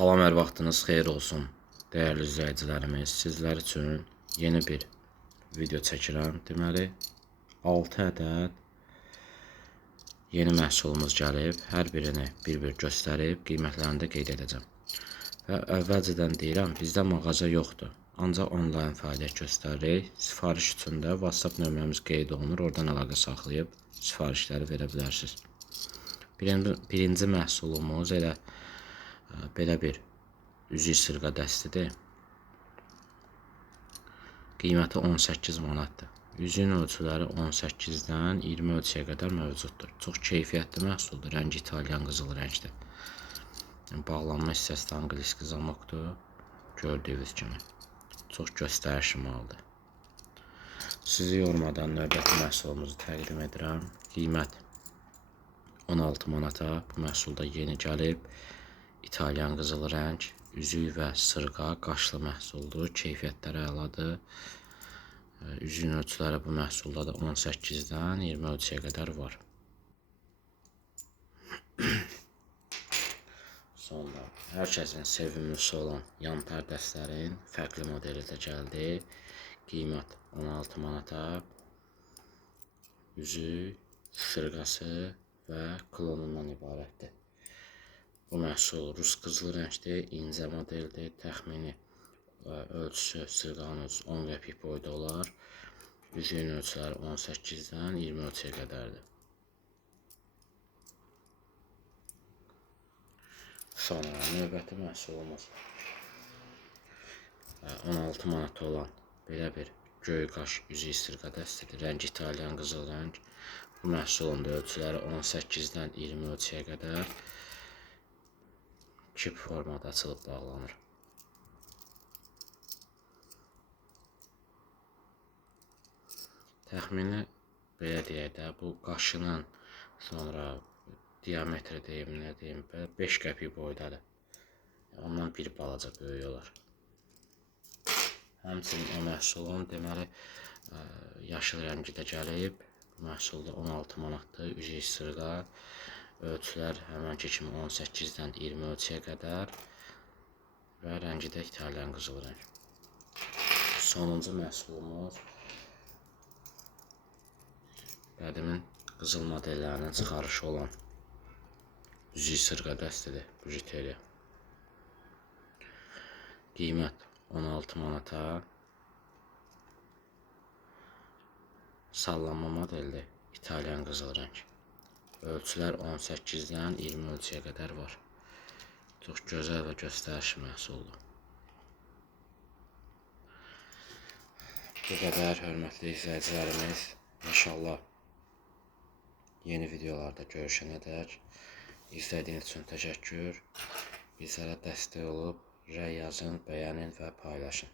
Salam, hər vaxtınız xeyir olsun, dəyərli izləyicilərimiz. Sizlər üçün yeni bir video çəkirəm. Deməli, 6 ədəd yeni məhsulumuz gəlib. Hər birini bir-bir göstərib, qiymətlərini də qeyd edəcəm. Və əvvəlcədən deyirəm, bizdə mağaza yoxdur. Ancaq onlayn fəaliyyət göstəririk. Sifariş üçün də WhatsApp nömrəmiz qeyd olunur. Oradan əlaqə saxlayıb sifarişləri verə bilərsiniz. Birinci məhsulumuz belə bir üzük sırğa dəstidir. Qiyməti 18 manatdır. Üzüyün ölçüləri 18-dən 20 ölçüyə qədər mövcuddur. Çox keyfiyyətli məhsuldur. Rəngi İtalyan qızıl rəngdir. Bağlanma hissəsi də angliski zamokdur. Gördüyünüz kimi. Çox göstərişli maldır. Sizi yormadan növbəti məhsulumuzu təqdim edirəm. Qiymət 16 manata. Bu məhsulda yeni gəlib. İtalyan qızıl rəng, üzük və sırğa qaşlı məhsuldur. Keyfiyyətləri əladır. Üzüyün ölçüləri bu məhsulda da 18-dən 20 ölçüyə qədər var. Sonra hər kəsin sevimlisi olan yan pərdəslərin fərqli modeli də gəldi. Qiymət 16 manata. Üzük, sırğası və klonundan ibarətdir. Bu məhsul rus qızıl rəngdir, incə modeldir. Təxmini ölçüsü sırğanın ölçüsü 10 qəpik boyda olar. Üzüyün ölçüləri 18-dən 20 ölçüyə qədərdir. Sonra növbəti məhsulumuz 16 manat olan belə bir göy qaş üzük sırğa dəstidir. Rəngi İtalyan qızıl rəng. Bu məhsulun da ölçüləri 18-dən 20 ölçüyə qədər kip formada açılıb bağlanır. Təxmini belə deyək də, bu qaşının sonra diametri deyim, nə deyim, 5 qəpik boydadır. Ondan bir balaca böyük olar. Həmçinin o məhsulun deməli yaşıl rəngi də gəlib. Bu məhsulda 16 manatdır, üzük sırğa. Ölçülər həmənki kimi 18-dən 20 ölçüyə qədər və rəngi də İtalyan qızıl rəng. Sonuncu məhsulumuz qədimin qızıl modellərinin çıxarışı olan üzük sırğa dəstidir, bujiteriya. Qiymət 16 manata. Sallanma modeldir, İtalyan qızıl rəng. Ölçülər 18-dən 20 ölçüyə qədər var. Çox gözəl və göstərişli məhsuldur. Bu qədər hörmətli izləyicilərimiz. İnşallah yeni videolarda görüşənədək izlədiyiniz üçün təşəkkür. Bizlərə dəstək olub rəy yazın, bəyənin və paylaşın.